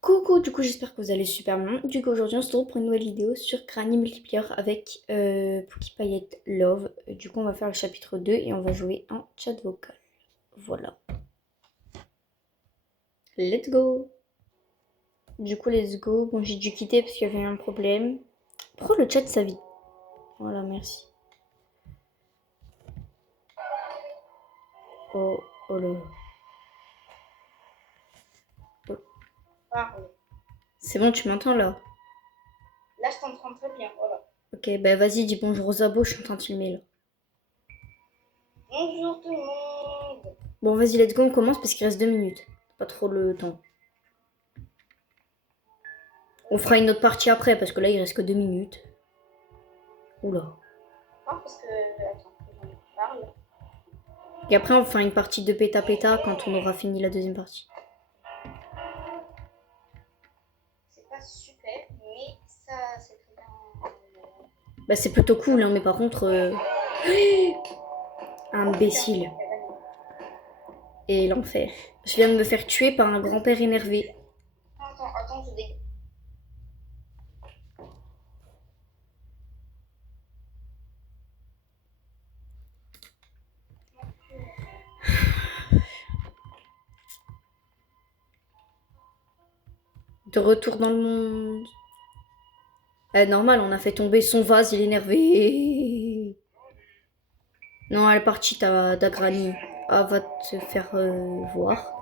Coucou, du coup j'espère que vous allez super bien. Du coup aujourd'hui on se retrouve pour une nouvelle vidéo sur Granny Multiplier avec Pookie Payette Love. Du coup on va faire le chapitre 2 et on va jouer un chat vocal. Voilà. Let's go. Du coup let's go. Bon j'ai dû quitter parce qu'il y avait un problème. Pourquoi le chat sa vie? Voilà, merci. Oh, oh là. Oh. Parle. C'est bon, tu m'entends là? Là, je t'entends très bien. Voilà. Ok, bah vas-y, dis bonjour aux abos, je suis en train de filmer là. Bonjour tout le monde. Bon vas-y, let's go, on commence parce qu'il reste 2 minutes. Pas trop le temps. On fera une autre partie après parce que là il reste que 2 minutes. Oula. Non, parce que. Attends, que j'en parle. Et après, on fera une partie de péta péta quand on aura fini la deuxième partie. C'est pas super, mais ça, c'est très bien. Bah, c'est plutôt cool, hein, mais par contre. Imbécile. Et l'enfer. Je viens de me faire tuer par un grand-père énervé. Attends, je dégage. De retour dans le monde. Normal, on a fait tomber son vase, il est énervé. Non, elle est partie, ta granny. Ah, va te faire voir.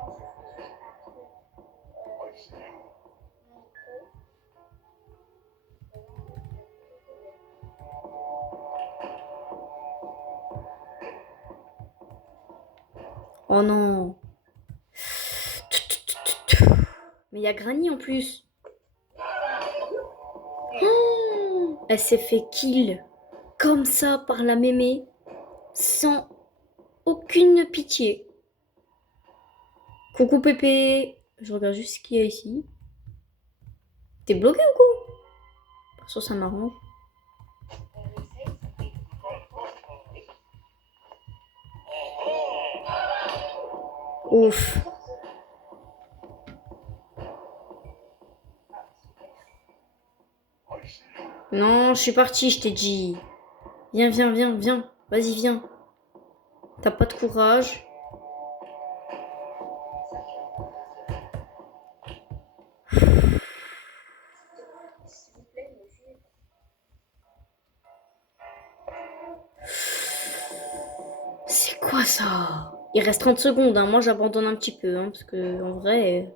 Oh non. Mais il y a Granny en plus. Oh, elle s'est fait kill comme ça par la mémé sans aucune pitié. Coucou Pépé. Je regarde juste ce qu'il y a ici. T'es bloqué ou quoi? Perso, ça m'arrange. Ouf. Non, je suis partie, je t'ai dit. Viens, viens, viens, viens. Vas-y, viens. T'as pas de courage. S'il vous plaît, me suivez. C'est quoi ça? Il reste 30 secondes, hein. Moi j'abandonne un petit peu, hein, parce que en vrai.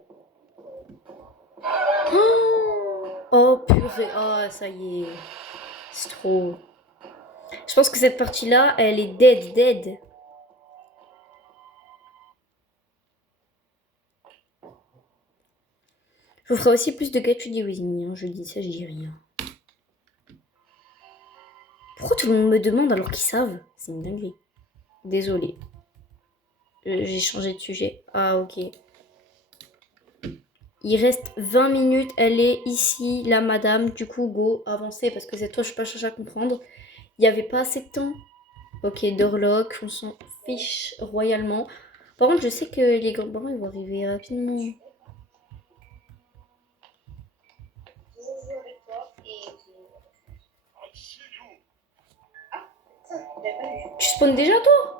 Oh purée, oh ça y est. C'est trop. Je pense que cette partie-là, elle est dead. Je vous ferai aussi plus de Get Ready With Me, hein. Je dis ça, je dis rien. Pourquoi tout le monde me demande alors qu'ils savent? C'est une dinguerie. Désolée. J'ai changé de sujet. Ah, ok. Il reste 20 minutes. Elle est ici, la madame. Du coup, go, avancez parce que cette fois, je suis pas chercher à comprendre. Il n'y avait pas assez de temps. Ok, Dorlock, on s'en fiche royalement. Par contre, je sais que les grands-parents, ils vont arriver rapidement. Je joue avec toi et. Ah, ça, j'avais pas vu. Tu spawns déjà, toi?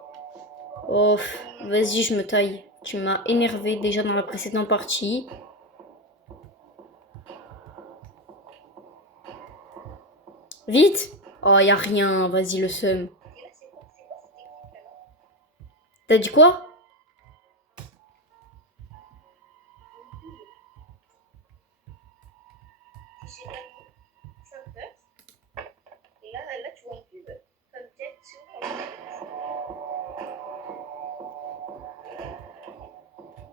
Oh, vas-y, je me taille. Tu m'as énervé déjà dans la précédente partie. Vite! Oh, y a rien. Vas-y, le seum. Et là, c'est quoi cette équipe là-bas? T'as dit quoi? J'ai pas mis Trumpers. Et là, tu vois en pub. Comme tête sur.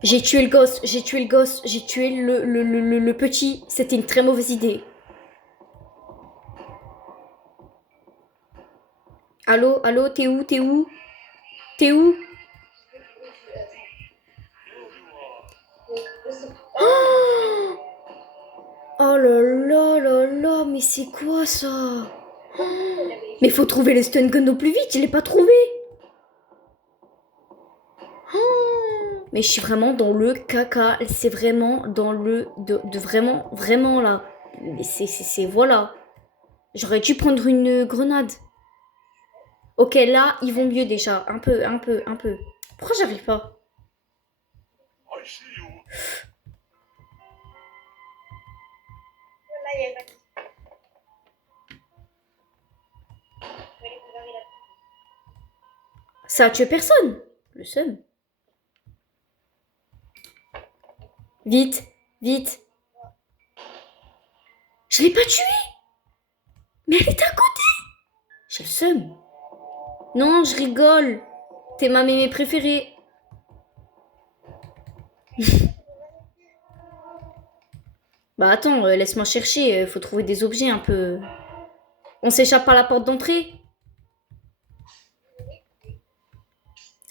J'ai tué le gosse, j'ai tué le petit. C'était une très mauvaise idée. Allô, allô, t'es où, t'es où? T'es où? Oh, oh là, mais c'est quoi ça? Mais faut trouver le stun gun au plus vite, je l'ai pas trouvé. Mais je suis vraiment dans le caca. C'est vraiment dans le... vraiment, vraiment là. Mais c'est... Voilà. J'aurais dû prendre une grenade. Ok, là, ils vont mieux déjà. Un peu, un peu, un peu. Pourquoi j'arrive pas? Là, il y a pas de... Je vais aller préparer la... Ça a tué personne. Le seum. Vite, vite. Je l'ai pas tuée. Mais elle était à côté. J'ai le seum. Non, je rigole. T'es ma mémé préférée. Bah attends, laisse-moi chercher. Faut trouver des objets un peu... On s'échappe par la porte d'entrée.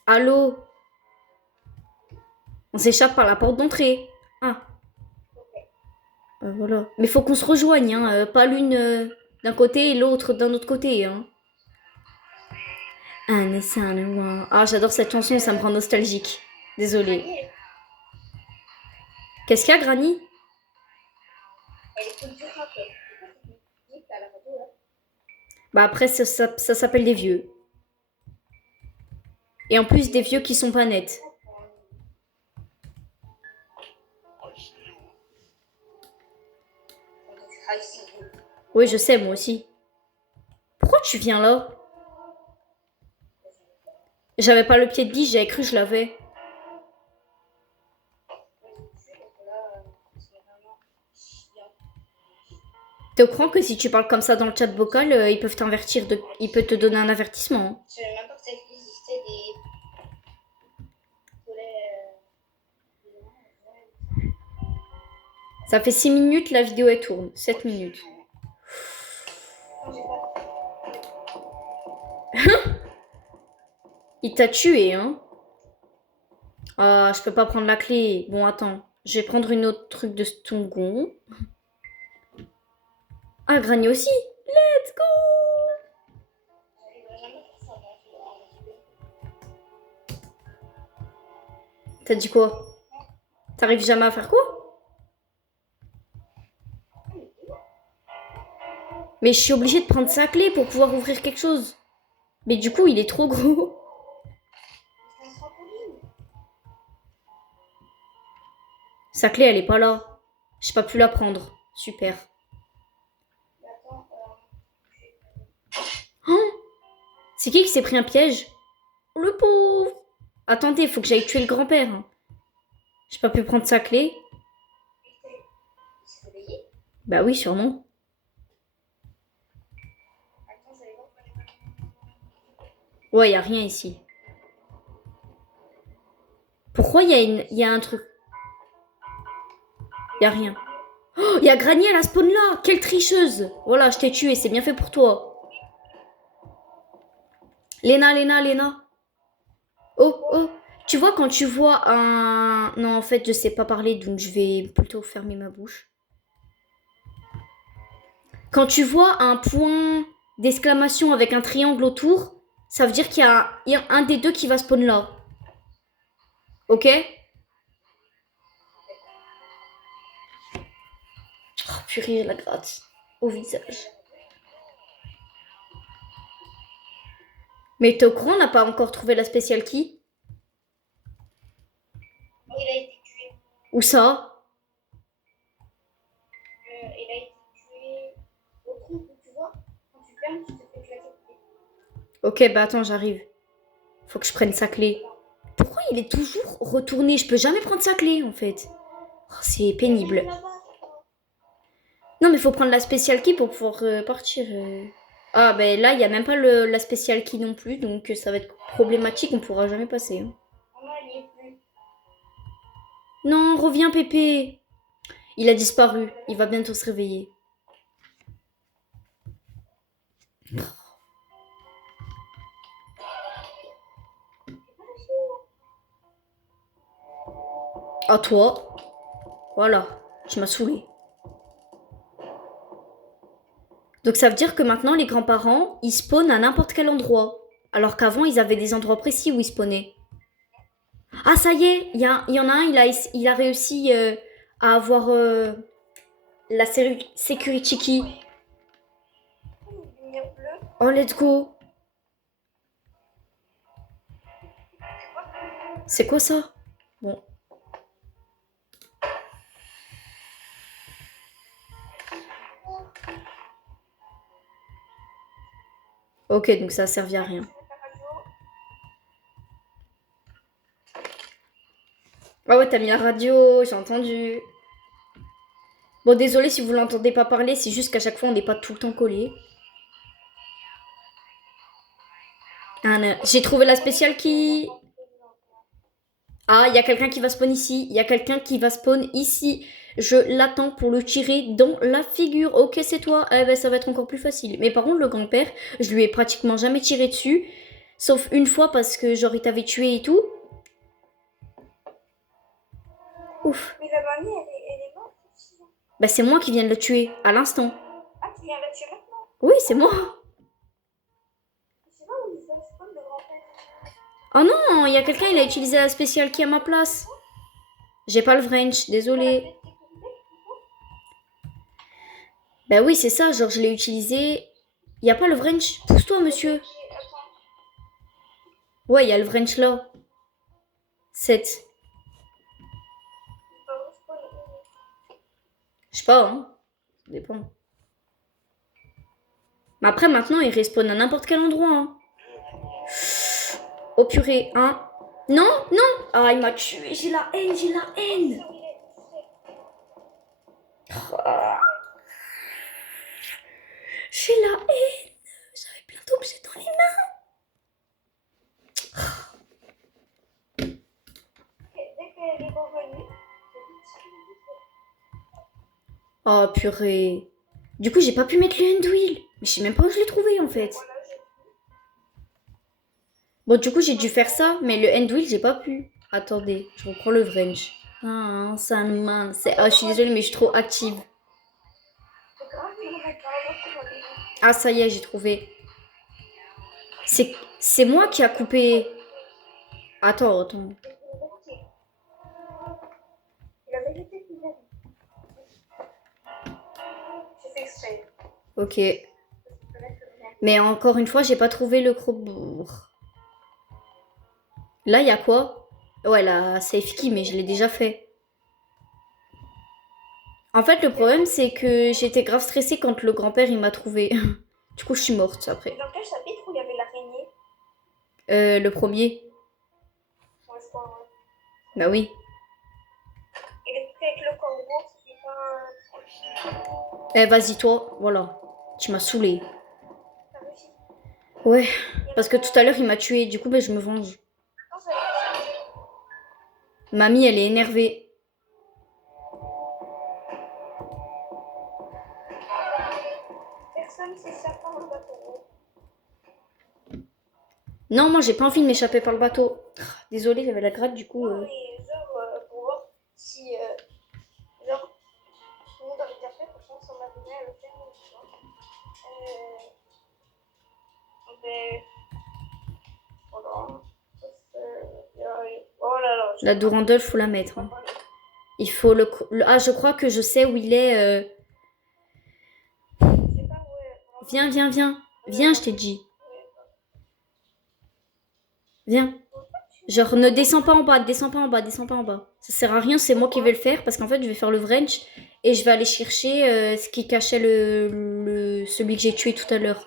Allô? On s'échappe par la porte d'entrée. Ah, voilà. Mais faut qu'on se rejoigne, hein. Pas l'une d'un côté et l'autre d'un autre côté, hein. Ah, j'adore cette chanson, ça me rend nostalgique. Désolée. Granny, Qu'est-ce qu'il y a, Granny? elle écoute du rap. Pourquoi cette musique à la radio là? Bah après, ça s'appelle des vieux. Et en plus, des vieux qui sont pas nets. Oui, je sais, moi aussi. Pourquoi tu viens là? J'avais pas le pied de biche, j'avais cru que je l'avais. T'es au courant que si tu parles comme ça dans le chat vocal, ils peuvent t'avertir de... Ils peuvent te donner un avertissement, hein. Je savais même pas que ça existait des... Ça fait 6 minutes, la vidéo elle tourne. 7 minutes. Il t'a tué, hein? Ah, je peux pas prendre la clé. Bon, attends. Je vais prendre une autre truc de stongon. Ah, Granny aussi. Let's go! T'as dit quoi? T'arrives jamais à faire quoi? Mais je suis obligée de prendre sa clé pour pouvoir ouvrir quelque chose. Mais du coup, il est trop gros. Sa clé, elle est pas là. J'ai pas pu la prendre. Super. Oh, c'est qui s'est pris un piège? Le pauvre. Attendez, faut que j'aille tuer le grand-père. J'ai pas pu prendre sa clé. Bah oui, sûrement. Ouais, y a rien ici. Pourquoi y a un truc? Y a rien. Oh, y a Granny, elle a spawn là. Quelle tricheuse. Voilà, je t'ai tué, c'est bien fait pour toi. Léna, Léna, Léna. Oh, oh. Tu vois, quand tu vois un... Non, en fait, je sais pas parler, donc je vais plutôt fermer ma bouche. Quand tu vois un point d'exclamation avec un triangle autour, ça veut dire qu'il y a un des deux qui va spawn là. Ok? Oh, purée, la gratte au visage. Mais t'es au courant, on n'a pas encore trouvé la spéciale key? Il a été tué. Où ça? Il a été tué au trou, tu vois. Quand tu fermes, tu te fais éclater. Ok, bah attends, j'arrive. Faut que je prenne sa clé. Pourquoi il est toujours retourné? Je peux jamais prendre sa clé, en fait. Oh, c'est pénible. Non, mais faut prendre la spéciale key pour pouvoir partir. Ah, ben là, il n'y a même pas la spéciale key non plus, donc ça va être problématique, on pourra jamais passer. Hein. Non, reviens, Pépé. Il a disparu, il va bientôt se réveiller. À toi. Voilà, tu m'as saoulé. Donc ça veut dire que maintenant, les grands-parents, ils spawnent à n'importe quel endroit. Alors qu'avant, ils avaient des endroits précis où ils spawnaient. Ah, ça y est, il y en a un, il a réussi à avoir la security key. Lumière bleue. Oh, let's go. C'est quoi ça? Bon. Ok, donc ça a servi à rien. Ah ouais, t'as mis la radio, j'ai entendu. Bon, désolé si vous l'entendez pas parler, c'est juste qu'à chaque fois, on n'est pas tout le temps collé. Ah, non. J'ai trouvé la spéciale qui... Ah, il y a quelqu'un qui va spawn ici. Il y a quelqu'un qui va spawn ici. Je l'attends pour le tirer dans la figure. Ok, c'est toi. Eh ben, ça va être encore plus facile. Mais par contre, le grand-père, je lui ai pratiquement jamais tiré dessus. Sauf une fois parce que, genre, il t'avait tué et tout. Ouf. Mais la mamie, elle est morte aussi. Bah, c'est moi qui viens de le tuer, à l'instant. Ah, tu viens de la tuer maintenant? Oui, c'est moi. Je sais pas où il se spawn le grand-père. Oh non, il y a quelqu'un, il a utilisé la spéciale qui est à ma place. J'ai pas le French, désolé. Bah oui, c'est ça, genre je l'ai utilisé. Y a pas le French? Pousse-toi, monsieur. Ouais, y a le French là. 7. Je sais pas, hein. Ça dépend. Mais après, maintenant, il respawn à n'importe quel endroit, hein. Oh purée, hein. Non, non. Ah, il m'a tué, j'ai la haine, j'ai la haine. Ah. J'ai la haine. J'avais plein d'objets dans les mains. Dès qu'elle est revenue, Oh purée. Du coup, j'ai pas pu mettre le hand wheel. Mais je sais même pas où je l'ai trouvé en fait. Bon, du coup, j'ai dû faire ça, mais le hand wheel, j'ai pas pu. Attendez, je reprends le French. Ah, ça man. Ah, je suis désolée, mais je suis trop active. Ah, ça y est, j'ai trouvé. C'est moi qui a coupé. Attends, attends. la vérité qu'il a dit. J'ai fait exprès. Ok. Mais encore une fois, j'ai pas trouvé le croc-bourg. Là, il y a quoi? Ouais, la safe key, mais je l'ai déjà fait. En fait, le problème, c'est que j'étais grave stressée quand le grand-père, il m'a trouvé. Du coup, je suis morte après. Dans quel chapitre où il y avait l'araignée? Le premier. Ouais, je crois, ouais. Bah oui. Et le truc avec le corbeau, c'était pas. Eh, vas-y, toi. Voilà. Tu m'as saoulée. T'as réussi. Ouais. Parce que tout à l'heure, il m'a tué. Du coup, bah, je me venge. Attends, ça va. Mamie, elle est énervée. Personne s'échappe par le bateau. Non, moi, j'ai pas envie de m'échapper par le bateau. Désolée, j'avais la gratte, du coup. Non, mais genre, pour voir si. Genre, tout le monde avait déjà fait, franchement, si on arrivait à le faire, tu vois. Ben. Voilà. Oh là là. La Dourandole, faut la mettre. Hein. Il faut le... Ah, je crois que je sais où il est. Je sais pas où est. Viens, viens, viens. Viens, je t'ai dit. Viens. Genre, ne descends pas en bas, descends pas en bas, descends pas en bas. Ça sert à rien, c'est moi qui vais le faire parce qu'en fait, je vais faire le wrench et je vais aller chercher ce qui cachait celui que j'ai tué tout à l'heure.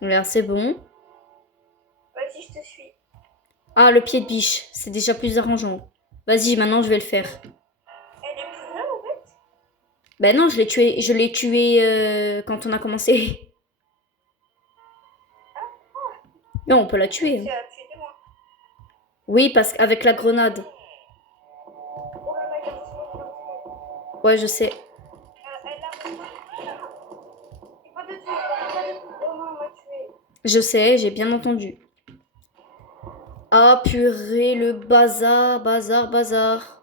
Regarde, c'est bon. Vas-y, je te suis. Ah, le pied de biche, c'est déjà plus arrangeant. Vas-y, maintenant, je vais le faire. Elle est plus là, en fait? Ben non, je l'ai tué quand on a commencé. Non, on peut la tuer. Tu Hein. as tué de moi. Oui, parce qu'avec la grenade. Oh là là, il y a un Ouais, je sais. elle a. C'est pas de tout, pas de tout. Oh non, on m'a tué. Je sais, j'ai bien entendu. Ah, purée, le bazar, bazar, bazar.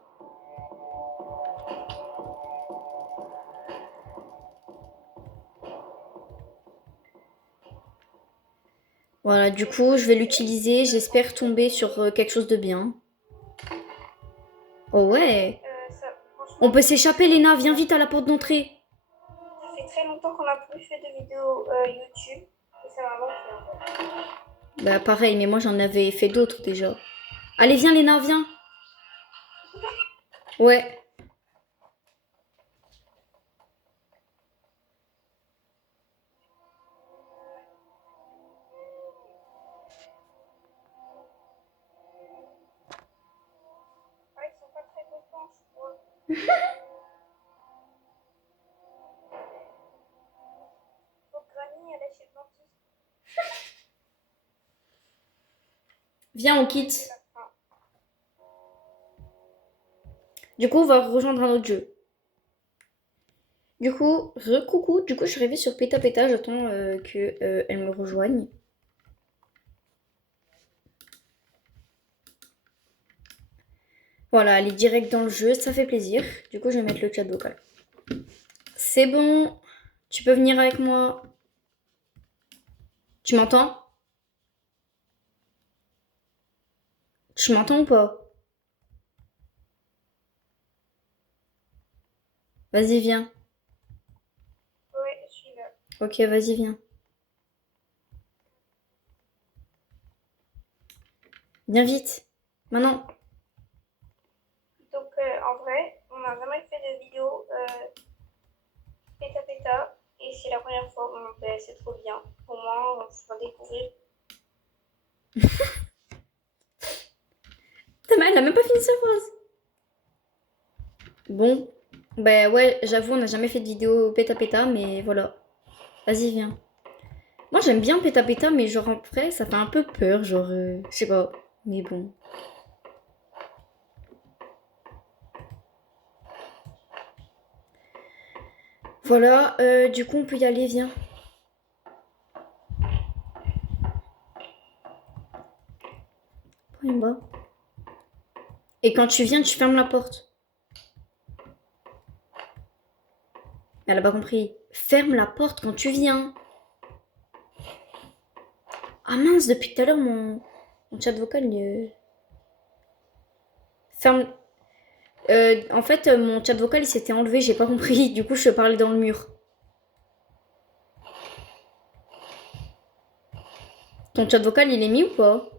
Voilà, du coup, je vais l'utiliser. J'espère tomber sur quelque chose de bien. Oh ouais. Ça, franchement, On peut s'échapper, Léna. Viens vite à la porte d'entrée. ça fait très longtemps qu'on n'a plus fait de vidéos YouTube. Et ça m'a manqué en fait. Bah pareil, mais moi j'en avais fait d'autres déjà. Allez, viens Léna, viens. Ouais. Ah, ils sont pas très contents, je crois. Faut que Granny, elle est chez le dentiste. Viens, on C'est quitte. la fin. Du coup, on va rejoindre un autre jeu. Du coup, coucou. Du coup, je suis arrivée sur Péta Péta. J'attends qu'elle me rejoigne. Voilà, elle est direct dans le jeu. Ça fait plaisir. Du coup, je vais mettre le chat vocal. C'est bon. Tu peux venir avec moi. Tu m'entends? Tu m'entends ou pas? Vas-y, viens. Ouais, je suis là. Ok, vas-y, viens. Viens vite. Maintenant. Donc, en vrai, on n'a jamais fait de vidéo péta péta. Et c'est la première fois. Bon, ben, c'est trop bien. Au moins, on va découvrir. Elle a même pas fini sa phrase. Bon. Bah ouais, j'avoue, on n'a jamais fait de vidéo péta péta, mais voilà. Vas-y, viens. Moi, j'aime bien péta péta, mais genre en vrai, ça fait un peu peur, genre, je sais pas. Mais bon. Voilà, du coup, on peut y aller, viens. Prends une bas. Et quand tu viens, tu fermes la porte. Elle a pas compris. Ferme la porte quand tu viens. Ah mince, depuis tout à l'heure, mon chat vocal, ferme. En fait, mon chat vocal, il s'était enlevé, j'ai pas compris. Du coup, je parlais dans le mur. Ton chat vocal, il est mis ou pas?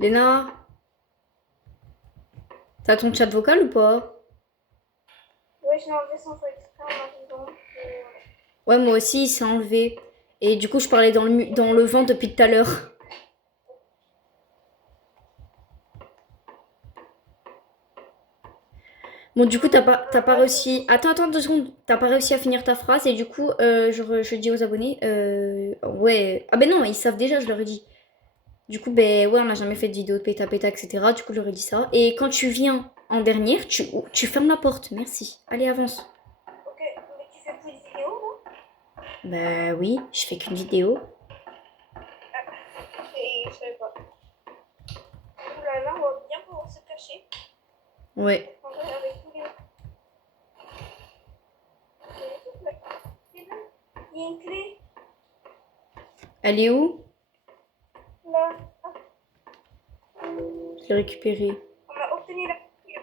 Léna, t'as ton chat vocal ou pas? Ouais, je l'ai enlevé sans faire exprès en arrivant. Et voilà. Ouais, moi aussi, il s'est enlevé. Et du coup, je parlais dans le vent depuis tout à l'heure. Bon, du coup, t'as pas réussi. Attends 2 secondes. T'as pas réussi à finir ta phrase et du coup, je dis aux abonnés. Ouais. Ah ben non, ils savent déjà, je leur ai dit. Du coup, ben ouais, on n'a jamais fait de vidéo de péta péta, etc. Du coup, je leur ai dit ça. Et quand tu viens en dernière, tu fermes la porte. Merci. Allez, avance. Ok, mais tu fais plus de vidéos là? Bah oui, je fais qu'une vidéo. Et je savais pas. Ouh là là, on va bien pouvoir se cacher. Ouais. En vrai, avec tous les. C'est là. Il y a une clé Elle est où? là. Ah, Je l'ai récupérée. on a obtenu la clé.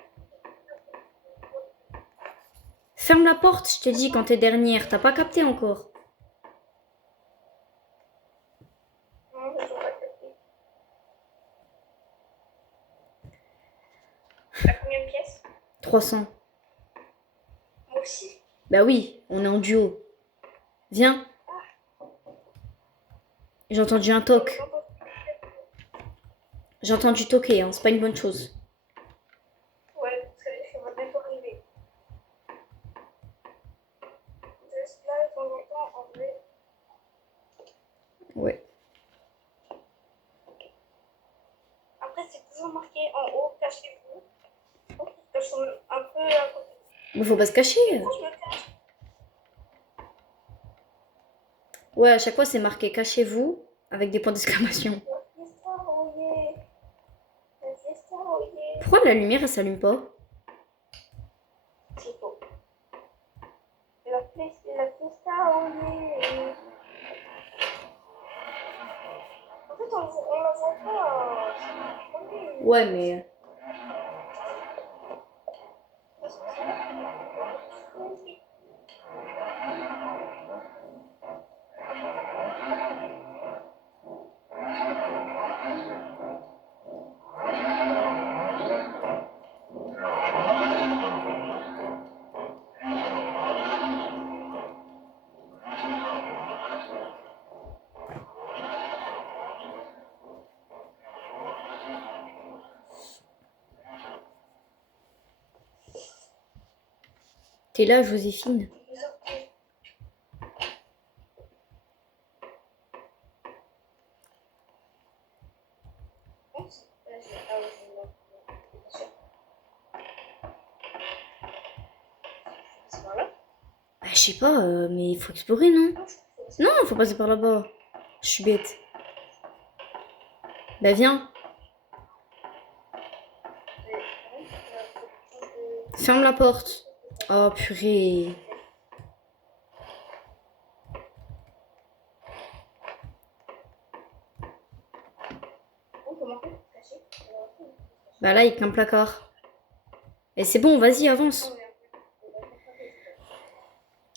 Ferme la porte, je t'ai dit quand t'es dernière. T'as pas capté encore. Non, je n'ai pas capté. T'as combien de pièces? 300. Moi aussi. Bah oui, on est en duo. Viens. J'ai entendu un toc. J'ai entendu toquer, hein. C'est pas une bonne chose. Ouais, parce que ça va bientôt arriver. De cela, de temps en temps, en vrai. Ouais. Après, c'est toujours marqué en haut, cachez-vous. Je trouve qu'ils cachent un peu à côté. Mais faut pas se cacher. Du coup, je me cache. Ouais, à chaque fois c'est marqué cachez-vous avec des points d'exclamation. La fiesta, oh yeah. La fiesta, oh yeah. Pourquoi la lumière elle s'allume pas? C'est faux. La fiesta, on est... En fait, on la voit pas. Ouais, mais. T'es là, Joséphine? Bah, je sais pas, mais il faut explorer, non? Non, faut passer par là-bas. Je suis bête. Bah, viens. Ferme la porte. Oh, purée. Bah là, il y a qu'un placard. Et c'est bon, vas-y, avance.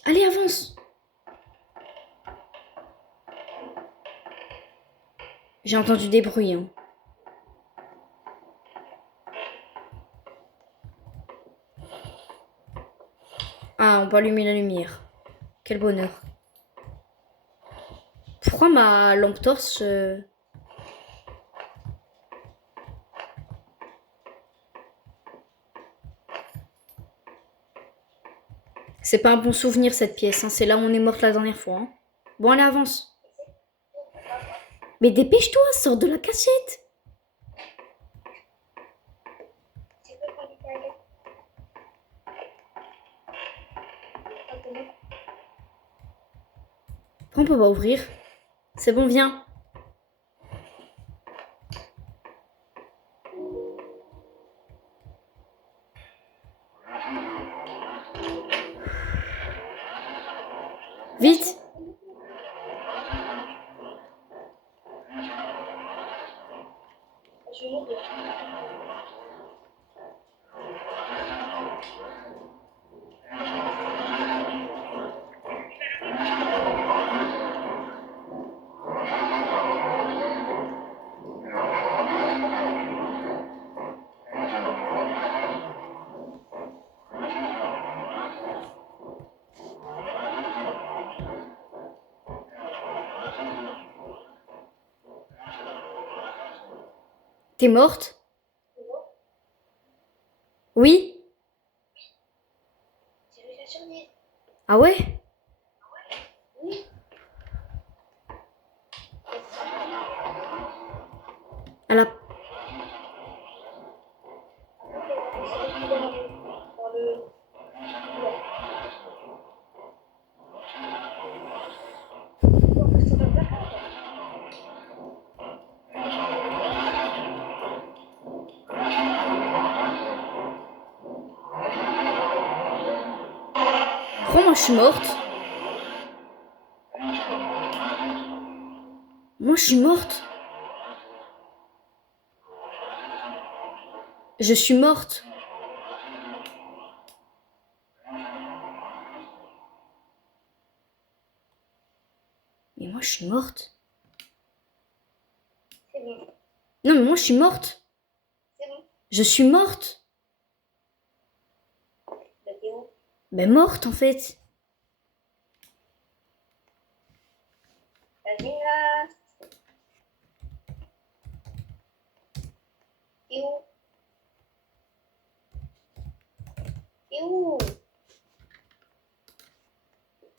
Allez, avance. J'ai entendu des bruits. Hein. Ah, on peut allumer la lumière. Quel bonheur. Pourquoi ma lampe torche C'est pas un bon souvenir cette pièce. Hein. C'est là où on est morte la dernière fois. Hein. Bon, allez, avance. Mais dépêche-toi, sors de la cachette. Pourquoi on peut pas ouvrir? C'est bon, viens. Vite. T'es morte? Oui? Ah ouais? Elle a... Pourquoi moi je suis morte? Moi je suis morte. Je suis morte. Mais moi je suis morte. C'est bon. Non mais moi je suis morte. C'est bon. Je suis morte. Bah, t'es où? Ben morte en fait. Vas-y là. T'es où? T'es où?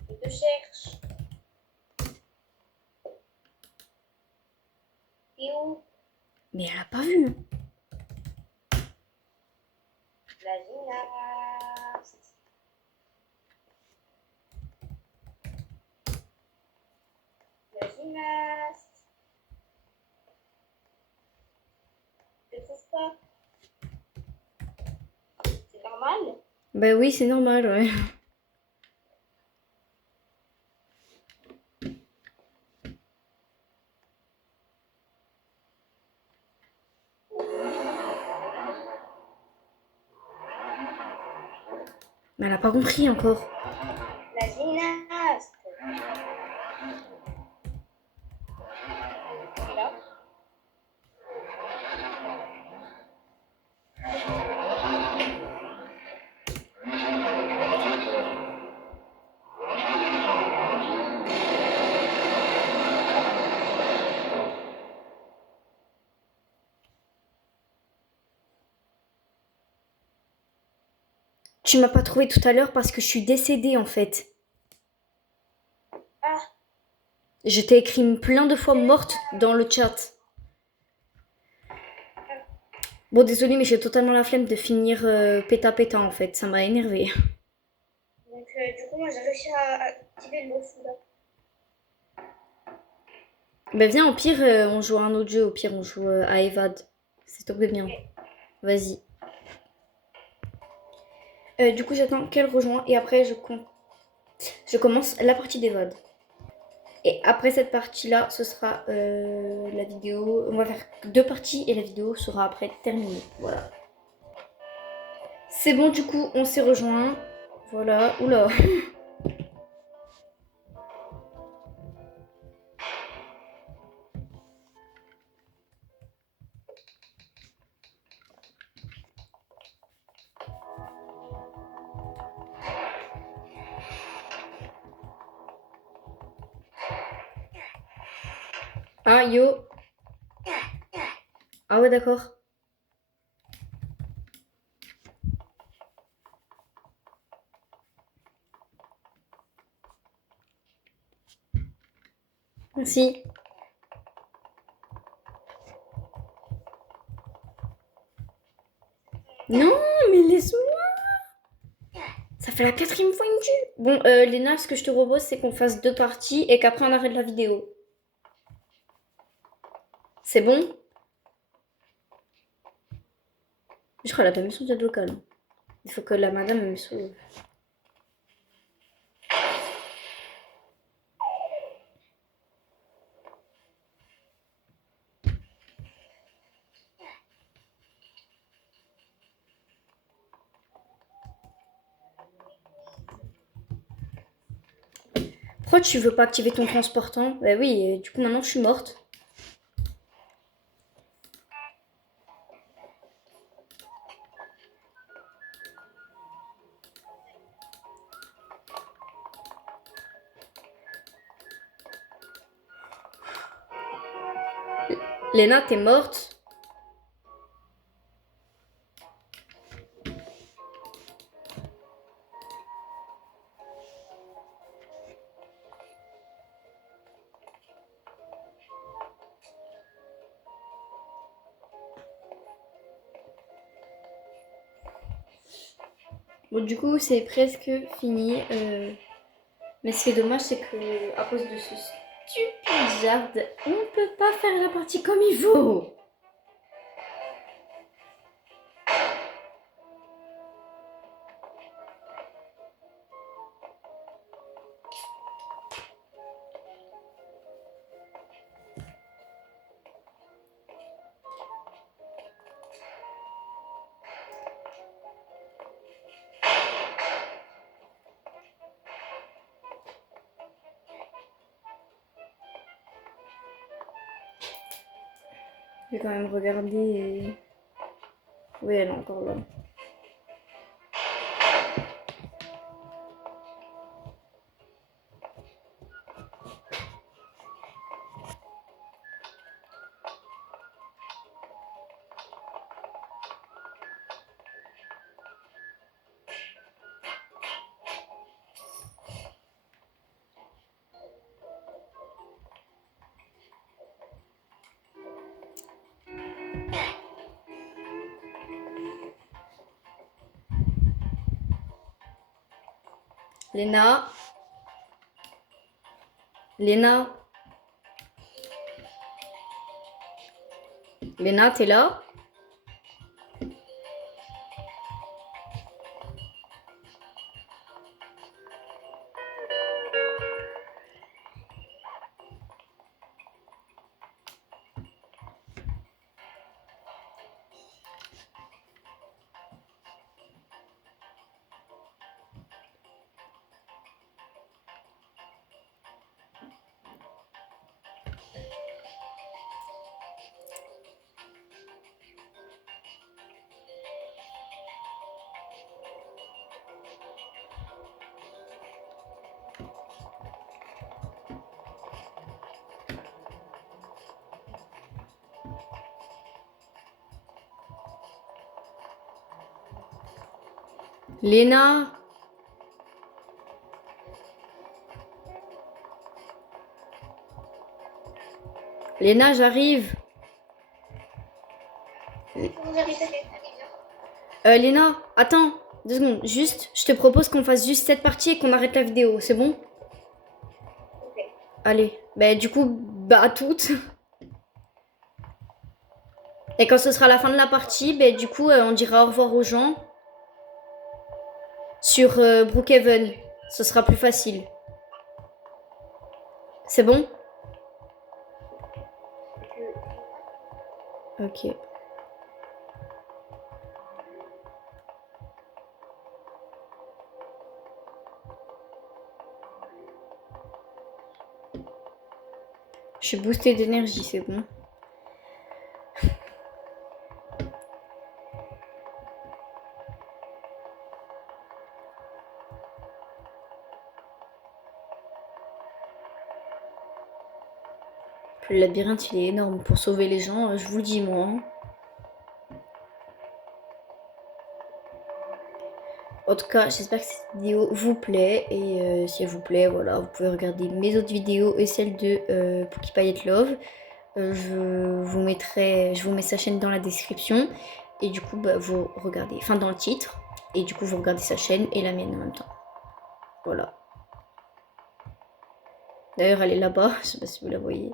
Je te cherche. T'es où? Mais elle a pas vu. Hein. La gymnaste. La gymnaste. Je trouve pas. Bah oui, c'est normal, ouais. Mais elle a pas compris encore. La gymnaste. Là. Tu m'as pas trouvé tout à l'heure parce que je suis décédée en fait. Ah, Je t'ai écrit plein de fois morte dans le chat. Bon, désolé, mais j'ai totalement la flemme de finir péta péta en fait. Ça m'a énervé. donc du coup, moi j'ai réussi à activer le fou là. Bah viens, au pire, on joue à un autre jeu. Au pire, on joue à Evad. C'est top de bien. Vas-y. Du coup, j'attends qu'elle rejoint et après, je commence la partie d'Evad. Et après cette partie-là, ce sera la vidéo. On va faire 2 parties et la vidéo sera après terminée. Voilà. C'est bon, du coup, on s'est rejoint. Voilà. Oula. Ah, yo. Ah ouais, d'accord. Merci. Non, mais laisse-moi. Ça fait la 4e fois une tue. Bon, Léna, ce que je te propose, c'est qu'on fasse 2 parties et qu'après on arrête la vidéo. C'est bon? Je crois qu'elle a pas mis son chat vocal. Il faut que la madame me sauve. Pourquoi tu veux pas activer ton transportant? Bah oui, du coup maintenant je suis morte. Léna, t'es morte? Bon, du coup, c'est presque fini. Mais ce qui est dommage, c'est que à cause de ce stupide Jard, on peut pas faire la partie comme il faut. Je vais quand même regarder. Oui, elle est encore là. Léna. Léna. Léna, t'es là? Léna. Léna, j'arrive. Vous arrivez. Léna, attends, 2 secondes. Juste, je te propose qu'on fasse juste cette partie et qu'on arrête la vidéo. C'est bon? Ok. Allez. Bah, du coup, bah, à toutes. Et quand ce sera la fin de la partie, bah, du coup, on dira au revoir aux gens sur Brookhaven. Ce sera plus facile. C'est bon? Ok. Je suis boostée d'énergie, c'est bon. Le labyrinthe, il est énorme pour sauver les gens, je vous le dis, moi. Hein. En tout cas, j'espère que cette vidéo vous plaît. Et si elle vous plaît, voilà, vous pouvez regarder mes autres vidéos et celle de Pookie Payette Love. Je vous mets sa chaîne dans la description. Et du coup, bah, vous regardez, enfin dans le titre. Et du coup, vous regardez sa chaîne et la mienne en même temps. Voilà. D'ailleurs, elle est là-bas. Je sais pas si vous la voyez.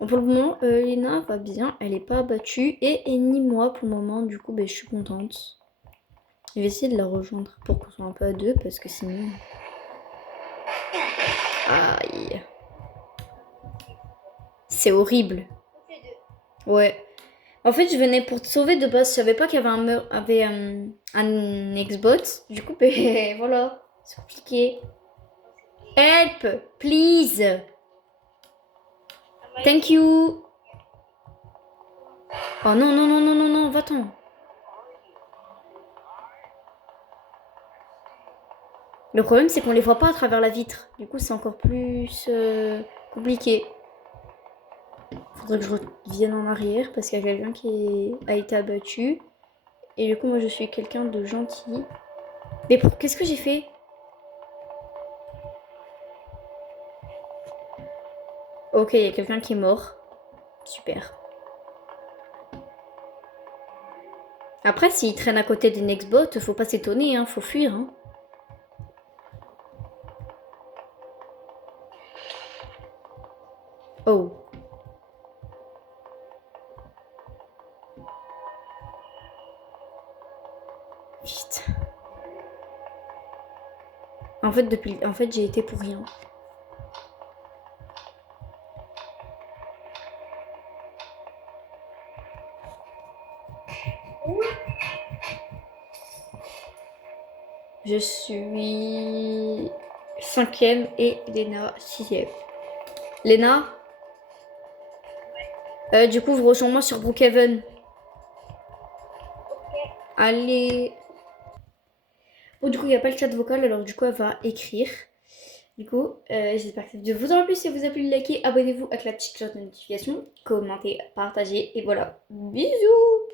Bon, pour le moment, Lena va bien. Elle est pas abattue. Et ni moi pour le moment. Du coup, bah, je suis contente. Je vais essayer de la rejoindre pour qu'on soit un peu à deux. Parce que sinon... Aïe. C'est horrible. Ouais. En fait, je venais pour te sauver de base. Je savais pas qu'il y avait un Xbox. Du coup, ben voilà. C'est compliqué. Help, please. Thank you. Oh non, non, non, non, non, non, va-t'en. Le problème, c'est qu'on les voit pas à travers la vitre. Du coup, c'est encore plus compliqué. Faudrait que je revienne en arrière parce qu'il y a quelqu'un qui a été abattu. Et du coup, moi, je suis quelqu'un de gentil. Mais qu'est-ce que j'ai fait? Ok, il y a quelqu'un qui est mort. Super. Après, s'il traîne à côté des Nextbot, faut pas s'étonner, hein, faut fuir. Hein. Oh. Vite. En fait, j'ai été pour rien. Je suis 5e et Léna 6e. Léna, du coup, vous rejoignez moi sur Brookhaven. Ok. Allez. Bon, du coup, il n'y a pas le chat vocal, alors du coup, elle va écrire. Du coup, j'espère que cette vidéo vous aura plu. Si vous a plu, likez, abonnez-vous avec la petite cloche de notification, commentez, partagez, et voilà. Bisous!